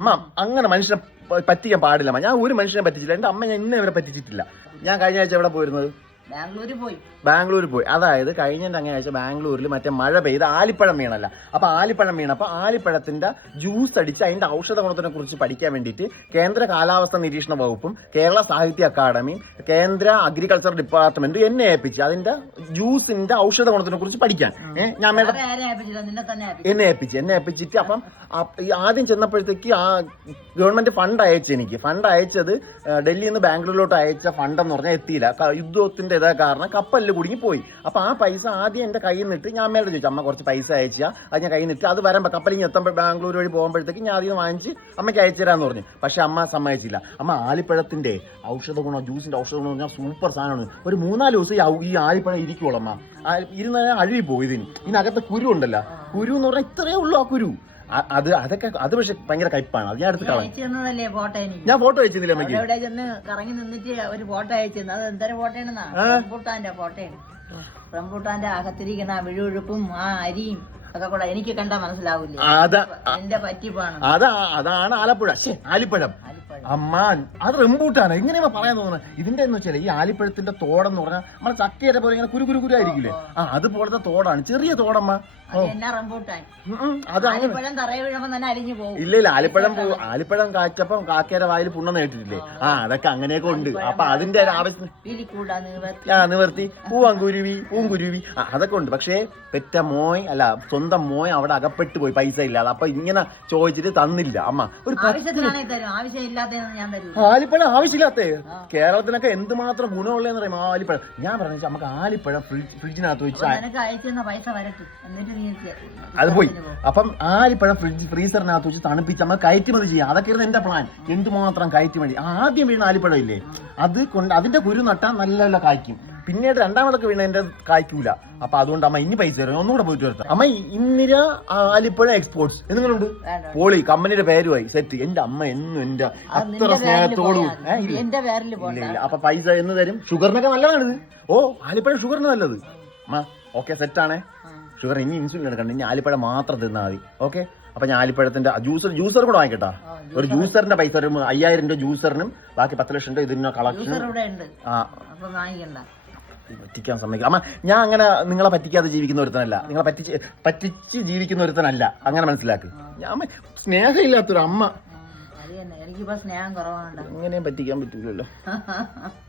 അമ്മ അങ്ങനെ മനുഷ്യനെ പറ്റിക്കാൻ പാടില്ല. ഞാൻ ഒരു മനുഷ്യനെ പറ്റിച്ചില്ല. എന്റെ അമ്മ ഞാൻ ഇന്ന് ഇവരെ പറ്റിച്ചിട്ടില്ല. ഞാൻ കഴിഞ്ഞ ആഴ്ച എവിടെ പോയിരുന്നത്? ബാംഗ്ലൂർ പോയി. അതായത് കഴിഞ്ഞ അങ്ങനെയാഴ്ച ബാംഗ്ലൂരിൽ മറ്റേ മഴ പെയ്ത് ആലിപ്പഴം വീണല്ല. അപ്പൊ ആലിപ്പഴം വീണപ്പോ ആലിപ്പഴത്തിന്റെ ജ്യൂസ് അടിച്ച് അതിന്റെ ഔഷധ ഗുണത്തിനെ കുറിച്ച് പഠിക്കാൻ വേണ്ടിയിട്ട് കേന്ദ്ര കാലാവസ്ഥാ നിരീക്ഷണ വകുപ്പും കേരള സാഹിത്യ അക്കാദമിയും കേന്ദ്ര അഗ്രികൾച്ചർ ഡിപ്പാർട്ട്മെന്റും എന്നെ ഏൽപ്പിച്ചു അതിന്റെ ജ്യൂസിന്റെ ഔഷധ ഗുണത്തിനെ കുറിച്ച് പഠിക്കാൻ. ഞാൻ എന്നെ ഏൽപ്പിച്ചിട്ട് അപ്പം ആദ്യം ചെന്നപ്പോഴത്തേക്ക് ആ ഗവൺമെന്റ് ഫണ്ട് അയച്ചു. എനിക്ക് ഫണ്ട് അയച്ചത് ഡൽഹിയിൽ നിന്ന് ബാംഗ്ലൂരിലോട്ട് അയച്ച ഫണ്ട് എന്ന് പറഞ്ഞാൽ എത്തിയില്ല. യുദ്ധത്തിന്റെ ഇതാ കാരണം കപ്പലിൽ കുടുങ്ങി പോയി. അപ്പൊ ആ പൈസ ആദ്യം എന്റെ കയ്യിൽ നിന്നിട്ട് ഞാൻ അമ്മയോട് ചോദിച്ചു, അമ്മ കുറച്ച് പൈസ അയച്ചാ അത് ഞാൻ കയ്യിൽ നിന്നിട്ട് അത് വരുമ്പോ കപ്പലിൽ എത്തുമ്പോൾ ബാംഗ്ലൂർ വഴി പോകുമ്പോഴത്തേക്ക് ഞാൻ അതിന് വാങ്ങിച്ച് അമ്മയ്ക്ക് അയച്ചു തരാന്ന് പറഞ്ഞു. പക്ഷെ അമ്മ സമ്മതിച്ചില്ല. അമ്മ ആലിപ്പഴത്തിന്റെ ഔഷധ ഗുണം, ജ്യൂസിന്റെ ഔഷധ ഗുണം പറഞ്ഞാൽ സൂപ്പർ സാധനമാണ്. ഒരു 4-5 ദിവസം ഈ ആലിപ്പഴം ഇരിക്കുള്ളൂ അമ്മ. ഇരുന്ന അഴുകി പോയി. ഇതിനകത്ത് കുരു ഉണ്ടല്ലോ, കുരു എന്ന് പറഞ്ഞാൽ ഇത്രയേ ഉള്ളൂ ആ കുരു. അത് പക്ഷെ ഭയങ്കര കയ്പാണ്. അത് ഞാൻ എടുത്ത് കളഞ്ഞു. ഞാൻ ഫോട്ടോ അയച്ചിരുന്നില്ല അമ്മയ്ക്ക്. കറങ്ങി നിന്നിട്ട് ഒരു ഫോട്ടോ അയച്ചിരുന്നു. അത് എന്തൊരു ഫോട്ടോയാണെന്നാ? റംബൂട്ടാന്റെ ഫോട്ടോയാണ്. റംബൂട്ടാന്റെ അകത്തിരിക്കണ വിഴുവിഴുപ്പും ആ അരിയും ഒക്കെ കൂടെ എനിക്ക് കണ്ടാ മനസ്സിലാവില്ല. എന്റെ പറ്റിപ്പാണ്. അതാണ് ആലപ്പുഴ. ആലിപ്പഴം. അമ്മ അത് റംബൂട്ടാണ്. എങ്ങനെയാ പറയാൻ തോന്നുന്നത്? ഇതിന്റെ എന്ന് വെച്ചാൽ ഈ ആലിപ്പഴത്തിന്റെ തോടെന്ന് പറഞ്ഞാൽ നമ്മുടെ ചക്കയുടെ പോലെ ഇങ്ങനെ കുരു ആയിരിക്കില്ലേ? അതുപോലത്തെ തോടാണ്. ചെറിയ തോടമ്മ. ഇല്ല ആലിപ്പഴം കാച്ചപ്പം കാക്കയുടെ വായിൽ പുണ്ണം നേട്ടിട്ടില്ലേ? അതൊക്കെ അങ്ങനെയൊക്കെ ഉണ്ട്. അപ്പൊ അതിന്റെ ആവശ്യം നിവർത്തി പൂങ്കുരുവി അതൊക്കെ ഉണ്ട്. പക്ഷേ പെറ്റ മോയ് അല്ല സ്വന്തം മോയ് അവിടെ അകപ്പെട്ടു പോയി പൈസ ഇല്ലാതെ. അപ്പൊ ഇങ്ങനെ ചോദിച്ചിട്ട് തന്നില്ല അമ്മ. ഒരു ആലിപ്പഴം ആവശ്യമില്ലാത്ത കേരളത്തിനൊക്കെ എന്തുമാത്രം ഗുണമുള്ളതെന്ന് അറിയാം ആലിപ്പഴം. ഞാൻ പറഞ്ഞു നമുക്ക് ആലിപ്പഴം ഫ്രിഡ്ജിനകത്ത് വെച്ച് അത് പോയി. അപ്പം ആലിപ്പഴം ഫ്രീസറിനകത്ത് വെച്ച് തണുപ്പിച്ച് നമ്മൾ കയറ്റുമതി ചെയ്യാം. അതൊക്കെയായിരുന്നു എന്റെ പ്ലാൻ. എന്തുമാത്രം കയറ്റുമതി. ആദ്യം വീണ ആലിപ്പഴം ഇല്ലേ, അത് കൊണ്ട് അതിന്റെ കുരു നട്ടാൽ നല്ല കായ്ക്കും. പിന്നീട് രണ്ടാമതൊക്കെ വീണ എന്റെ കായ്ക്കൂല. അപ്പൊ അതുകൊണ്ട് അമ്മ ഇനി പൈസ തരും. ഒന്നുകൂടെ പോയിട്ട് വരട്ടെ അമ്മ. ഇന്ദിര ആലിപ്പഴം എക്സ്പോർട്സ് എന്തെങ്കിലുണ്ട് പോളി കമ്പനിയുടെ പേരുമായി സെറ്റ്. എന്റെ അമ്മ എന്നും എന്റെ അത്ര സ്നേഹത്തോടും ഇല്ല. അപ്പൊ പൈസ എന്ന് തരും. ഷുഗറിനൊക്കെ നല്ലതാണിത്. ആലിപ്പഴം ഷുഗറിന് നല്ലത് അമ്മ. ഓക്കെ സെറ്റാണേ. ഷുഗർ ഇനി ഇൻസുലിൻ എടുക്കണ്ട. ഇനി ആലിപ്പഴം മാത്രം തിന്നാൽ മതി. ഓക്കെ. അപ്പൊ ഞാൻ ആലിപ്പഴത്തിന്റെ ജ്യൂസർ കൂടെ വാങ്ങിക്കട്ടാ. ഒരു ജ്യൂസറിന്റെ പൈസ 5000 രൂപ ജ്യൂസറിനും ബാക്കി 10 ലക്ഷം രൂപ ഇതിന് കളക്ഷനും. പറ്റിക്കാൻ സമ്മതിക്കും അമ്മ. ഞാൻ അങ്ങനെ നിങ്ങളെ പറ്റിക്കാതെ ജീവിക്കുന്ന ഒരുത്തനല്ല. നിങ്ങളെ പറ്റിച്ച് ജീവിക്കുന്ന ഒരുത്തനല്ല. അങ്ങനെ മനസ്സിലാക്ക്. ഞാൻ സ്നേഹമില്ലാത്തൊരു അമ്മ. എനിക്കിപ്പോ സ്നേഹം കുറവാണ്. എങ്ങനെയും പറ്റിക്കാൻ പറ്റൂലല്ലോ.